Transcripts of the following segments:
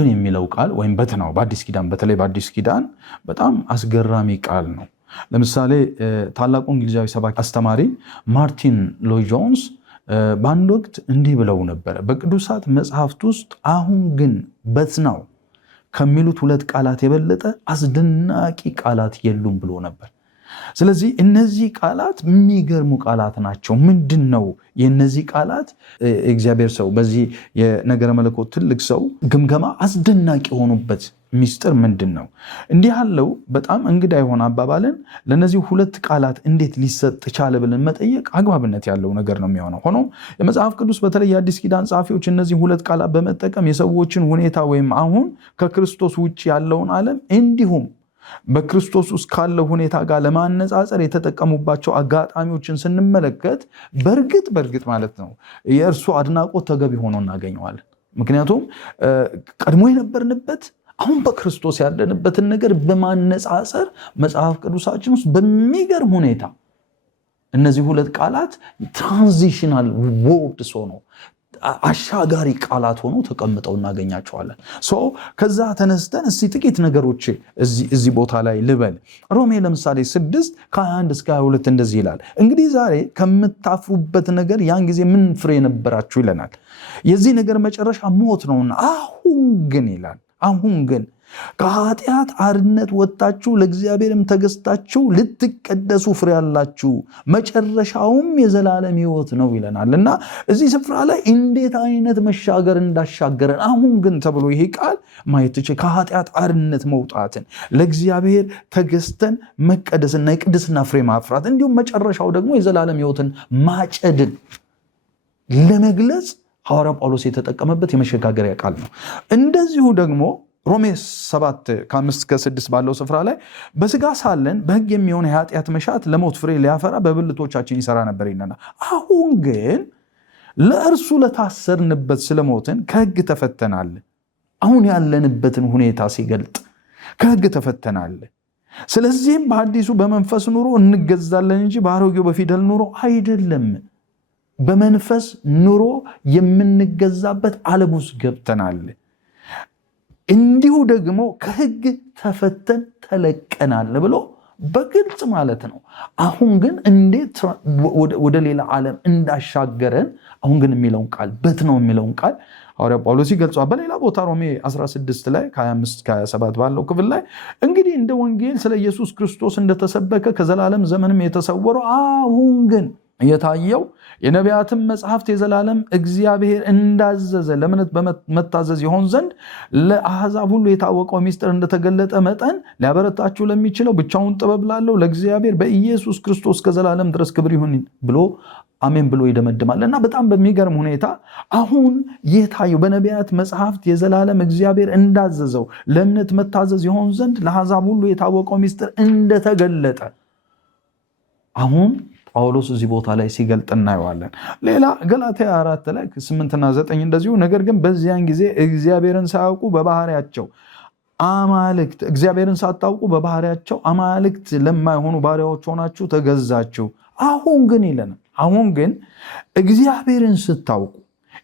ግን የሚለው ቃል ወይም በት ነው በአዲስ ኪዳን በተለይ በአዲስ ኪዳን በጣም አስገራሚ ቃል ነው። ለምሳሌ ታላቁ እንግሊዛዊ ሰባኪ አስተማሪ ማርቲን ሎይድ ጆንስ በአንድ ወቅት እንዲህ ብለው ነበር። በቅዱሳት መጽሐፍት ውስጥ አሁን ግን በት ነው ከሚሉት ሁለት ቃላት የበለጠ አስደናቂ ቃላት የሉም ብሎ ነበር። ስለዚህ እነዚህ ቃላት የሚገርሙ ቃላት ናቸው። ምንድነው የነዚህ ቃላት? እግዚአብሔር ሰው በዚህ የነገረ መለኮት ትልቅ ሰው ግምገማ አስደናቂ የሆኑበት ሚስጥር ምንድነው? እንዲህ ያለው በጣም እንግዳ የሆነ አባባልን ለነዚህ ሁለት ቃላት እንዴት ሊሰጥ ቻለ ብለን መጠየቅ አግባብነት ያለው ነገር ነው የሚሆነው። ሆኖም የመጽሐፍ ቅዱስ በተለይ የአዲስ ኪዳን ጸሐፊዎች እነዚህ ሁለት ቃላት በመጠቀም የሰዎችን ሁኔታ ወይም አሁን ከክርስቶስ ውጭ ያለውን ዓለም እንዲሁም በክርስቶስ ውስጥ ካለው ሁኔታ ጋር ለማነጻጸር የተጠቀሙባቸው አጋጣሚዎችን ስንመለከት በእርግጥ ማለት ነው የእርሱ አድናቆት ተገቢ ሆኖ እናገኘዋለን። ምክንያቱም ቀድሞ የነበርንበት አሁን በክርስቶስ ያለንበትን ነገር በማነጻጸር መጽሐፍ ቅዱሳችን ውስጥ በሚገርም ሁኔታ እነዚህ ሁለት ቃላት ትራንዚሽናል ወርድስ ሆነው አሻጋሪ ቃላት ሆኖ ተቀምጠው እናገኛቸዋለን። ከዛ ተነስተን እስቲ ጥቂት ነገሮች እዚህ ቦታ ላይ ልበል። ሮሜ ለምሳሌ 6 ከ21 እስከ 22 እንደዚህ ይላል። እንግዲህ ዛሬ ከምታፍሩበት ነገር ያን ጊዜ ምን ፍሬ ነበራችሁ ይለናል። የዚህ ነገር መጨረሻ ሞት ነውና አሁን ግን ይላል አሁን ግን ከኃጢአት አርነት ወጣችሁ ለእግዚአብሔርም ተገዝታችሁ ልትቀደሱ ፍሬ ያላችሁ መጨረሻውም የዘላለም ሕይወት ነው ይለናል። እና እዚህ ስፍራ ላይ እንዴት አይነት መሻገር እንዳሻገረን አሁን ግን ተብሎ ይሄ ቃል ማየት ትችል። ከኃጢአት አርነት መውጣትን ለእግዚአብሔር ተገዝተን መቀደስና የቅድስና ፍሬ ማፍራት እንዲሁም መጨረሻው ደግሞ የዘላለም ሕይወትን ማጨድን ለመግለጽ ሐዋርያው ጳውሎስ የተጠቀመበት የመሸጋገሪያ ቃል ነው። እንደዚሁ ደግሞ ሮሜ 7 ከ5 እስከ 6 ባለው ስፍራ ላይ በስጋ ሳለን በሕግ የሚሆን የኃጢአት መሻት ለሞት ፍሬ ሊያፈራ በብልቶቻችን ይሰራ ነበር ይለናል። አሁን ግን ለእርሱ ለታሰርንበት ስለሞትን ከሕግ ተፈተናል። አሁን ያለንበትን ሁኔታ ሲገልጥ ከሕግ ተፈተናል። ስለዚህም በአዲሱ በመንፈስ ኑሮ እንገዛለን እንጂ በአሮጌው በፊደል ኑሮ አይደለም። በመንፈስ ኑሮ የምንገዛበት ዓለም ውስጥ ገብተናል። እንዲሁ ደግሞ ከሕግ ተፈተን ተለቀናል ብሎ በግልጽ ማለት ነው። አሁን ግን እንዴት ወደ ሌላ ዓለም እንዳሻገረን አሁን ግን የሚለውን ቃል በት ነው የሚለውን ቃል ሐዋርያው ጳውሎስ ይገልጿል። በሌላ ቦታ ሮሜ 16 ላይ ከ25-27 ባለው ክፍል ላይ እንግዲህ እንደ ወንጌል ስለ ኢየሱስ ክርስቶስ እንደተሰበከ ከዘላለም ዘመንም የተሰወረው አሁን ግን የታየው የነቢያትም መጽሐፍት የዘላለም እግዚአብሔር እንዳዘዘ ለእምነት በመታዘዝ ይሆን ዘንድ ለአሕዛብ ሁሉ የታወቀው ሚስጥር እንደተገለጠ መጠን ሊያበረታችሁ ለሚችለው ብቻውን ጥበብ ላለው ለእግዚአብሔር በኢየሱስ ክርስቶስ ከዘላለም ድረስ ክብር ይሁን ብሎ አሜን ብሎ ይደመድማል። እና በጣም በሚገርም ሁኔታ አሁን የታየው በነቢያት መጽሐፍት የዘላለም እግዚአብሔር እንዳዘዘው ለእምነት መታዘዝ ይሆን ዘንድ ለአሕዛብ ሁሉ የታወቀው ሚስጥር እንደተገለጠ አሁን ጳውሎስ እዚህ ቦታ ላይ ሲገልጥ እናየዋለን። ሌላ ገላትያ 4 ላይ 8 እና 9 እንደዚሁ ነገር ግን በዚያን ጊዜ እግዚአብሔርን ሳያውቁ በባህሪያቸው አማልክት እግዚአብሔርን ሳታውቁ በባህሪያቸው አማልክት ለማይሆኑ ባሪያዎች ሆናችሁ ተገዛችሁ። አሁን ግን ይለናል አሁን ግን እግዚአብሔርን ስታውቁ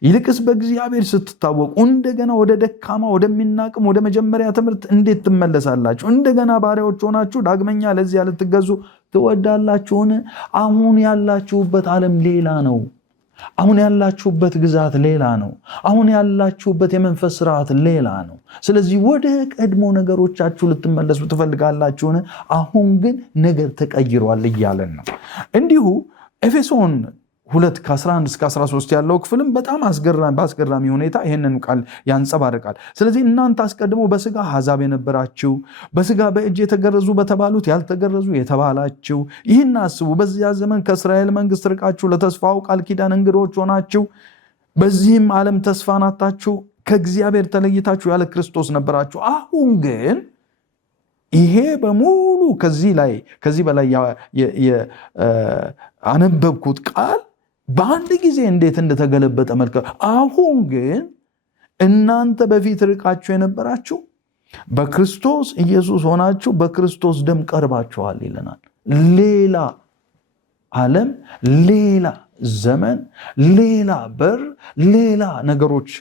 ይልቅስ በእግዚአብሔር ስትታወቁ እንደገና ወደ ደካማ ወደሚናቅም ወደ መጀመሪያ ትምህርት እንዴት ትመለሳላችሁ? እንደገና ባሪያዎች ሆናችሁ ዳግመኛ ለዚያ ልትገዙ ትወዳላችሁን? አሁን ያላችሁበት ዓለም ሌላ ነው። አሁን ያላችሁበት ግዛት ሌላ ነው። አሁን ያላችሁበት የመንፈስ ስርዓት ሌላ ነው። ስለዚህ ወደ ቀድሞ ነገሮቻችሁ ልትመለሱ ትፈልጋላችሁን? አሁን ግን ነገር ተቀይሯል እያለን ነው። እንዲሁ ኤፌሶን 2 ከ11 እስከ 13 ያለው ክፍልም በጣም በአስገራሚ ሁኔታ ይህንን ቃል ያንጸባርቃል። ስለዚህ እናንተ አስቀድሞ በስጋ አሕዛብ የነበራችሁ በስጋ በእጅ የተገረዙ በተባሉት ያልተገረዙ የተባላችሁ ይህን አስቡ። በዚያ ዘመን ከእስራኤል መንግስት ርቃችሁ ለተስፋው ቃል ኪዳን እንግዶች ሆናችሁ በዚህም ዓለም ተስፋን አጣችሁ ከእግዚአብሔር ተለይታችሁ ያለ ክርስቶስ ነበራችሁ። አሁን ግን ይሄ በሙሉ ከዚህ በላይ አነበብኩት ቃል በአንድ ጊዜ እንዴት እንደተገለበጠ መልከ አሁን ግን እናንተ በፊት ርቃችሁ የነበራችሁ በክርስቶስ ኢየሱስ ሆናችሁ በክርስቶስ ደም ቀርባችኋል ይለናል። ሌላ ዓለም፣ ሌላ ዘመን፣ ሌላ በር፣ ሌላ ነገሮች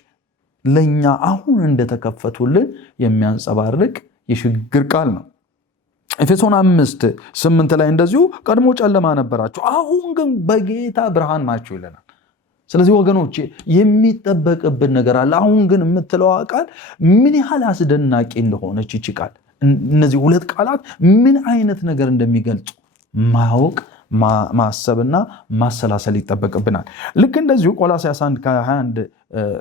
ለኛ አሁን እንደተከፈቱልን የሚያንጸባርቅ የሽግግር ቃል ነው። ኤፌሶን 5:8 ላይ እንደዚሁ ቀድሞ ጨለማ ነበራችሁ አሁን ግን በጌታ ብርሃን ናችሁ ይለናል። ስለዚህ ወገኖች የሚጠበቅብን ነገር አለ። አሁን ግን የምትለው ቃል ምን ያህል አስደናቂ እንደሆነች ይቺ ቃል እነዚህ ሁለት ቃላት ምን አይነት ነገር እንደሚገልጹ ማወቅ ማሰብና ማሰላሰል ይጠበቅብናል። ልክ እንደዚሁ ቆላስይስ 1:21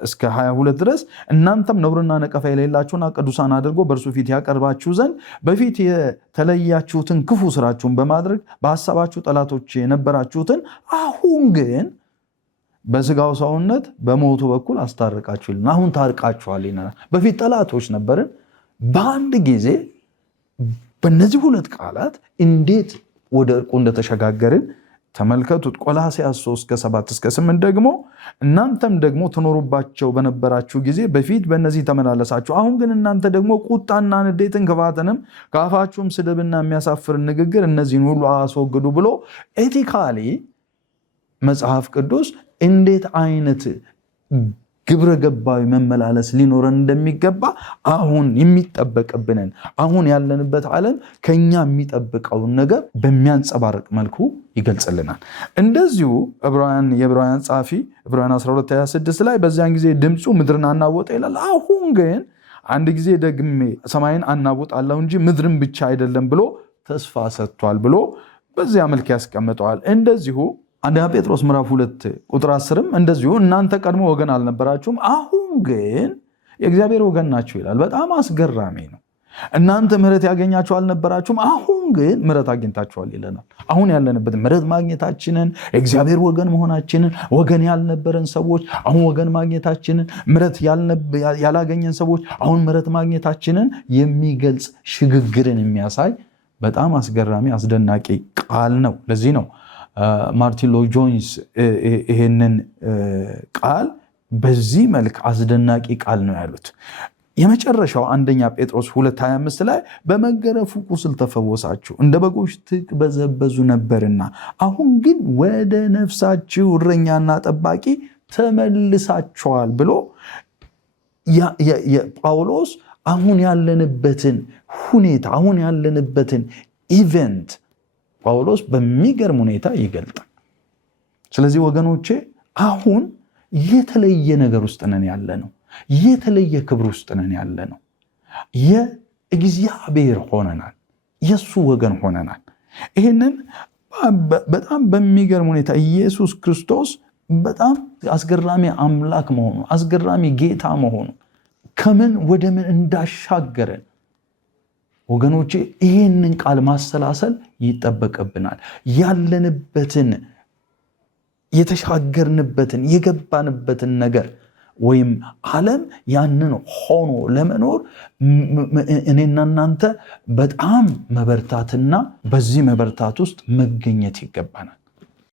እስከ 22 ድረስ እናንተም ነውርና ነቀፋ የሌላችሁና ቅዱሳን አድርጎ በእርሱ ፊት ያቀርባችሁ ዘንድ በፊት የተለያችሁትን ክፉ ስራችሁን በማድረግ በሐሳባችሁ ጠላቶች የነበራችሁትን አሁን ግን በስጋው ሰውነት በሞቱ በኩል አስታርቃችሁ ይልና አሁን ታርቃችኋል ይለናል። በፊት ጠላቶች ነበርን፣ በአንድ ጊዜ በእነዚህ ሁለት ቃላት እንዴት ወደ እርቁ እንደተሸጋገርን ተመልከቱት። ቆላስይስ 3:7-8 ደግሞ እናንተም ደግሞ ትኖሩባቸው በነበራችሁ ጊዜ በፊት በእነዚህ ተመላለሳችሁ፣ አሁን ግን እናንተ ደግሞ ቁጣና ንዴትን ክፋትንም ከአፋችሁም ስድብና የሚያሳፍር ንግግር እነዚህን ሁሉ አስወግዱ ብሎ ኤቲካሊ መጽሐፍ ቅዱስ እንዴት አይነት ግብረ ገባዊ መመላለስ ሊኖረን እንደሚገባ አሁን የሚጠበቅብንን አሁን ያለንበት ዓለም ከኛ የሚጠብቀውን ነገር በሚያንጸባርቅ መልኩ ይገልጽልናል። እንደዚሁ የዕብራውያን ጸሐፊ ዕብራውያን 12:26 ላይ በዚያን ጊዜ ድምፁ ምድርን አናወጠ ይላል። አሁን ግን አንድ ጊዜ ደግሜ ሰማይን አናውጣለሁ እንጂ ምድርን ብቻ አይደለም ብሎ ተስፋ ሰጥቷል ብሎ በዚያ መልክ ያስቀምጠዋል። እንደዚሁ አንደኛ ጴጥሮስ ምዕራፍ 2:10 እንደዚሁ እናንተ ቀድሞ ወገን አልነበራችሁም አሁን ግን የእግዚአብሔር ወገን ናችሁ ይላል። በጣም አስገራሚ ነው። እናንተ ምሕረት ያገኛችሁ አልነበራችሁም አሁን ግን ምሕረት አግኝታችኋል ይለናል። አሁን ያለንበት ምሕረት ማግኘታችንን የእግዚአብሔር ወገን መሆናችንን ወገን ያልነበረን ሰዎች አሁን ወገን ማግኘታችንን ምሕረት ያላገኘን ሰዎች አሁን ምሕረት ማግኘታችንን የሚገልጽ ሽግግርን የሚያሳይ በጣም አስገራሚ አስደናቂ ቃል ነው። ለዚህ ነው ማርቲን ሎይድ ጆንስ ይሄንን ቃል በዚህ መልክ አስደናቂ ቃል ነው ያሉት። የመጨረሻው አንደኛ ጴጥሮስ 2:25 ላይ በመገረፉ ቁስል ተፈወሳችሁ፣ እንደ በጎች ትቅበዘበዙ ነበርና አሁን ግን ወደ ነፍሳችሁ እረኛና ጠባቂ ተመልሳችኋል ብሎ ጳውሎስ አሁን ያለንበትን ሁኔታ አሁን ያለንበትን ኢቨንት ጳውሎስ በሚገርም ሁኔታ ይገልጣል። ስለዚህ ወገኖቼ አሁን የተለየ ነገር ውስጥ ነን ያለነው፣ የተለየ ክብር ውስጥ ነን ያለነው። የእግዚአብሔር ሆነናል፣ የሱ ወገን ሆነናል። ይህንን በጣም በሚገርም ሁኔታ ኢየሱስ ክርስቶስ በጣም አስገራሚ አምላክ መሆኑ፣ አስገራሚ ጌታ መሆኑ፣ ከምን ወደ ምን እንዳሻገረን ወገኖቼ ይህንን ቃል ማሰላሰል ይጠበቅብናል። ያለንበትን የተሻገርንበትን የገባንበትን ነገር ወይም ዓለም ያንን ሆኖ ለመኖር እኔና እናንተ በጣም መበርታትና በዚህ መበርታት ውስጥ መገኘት ይገባናል።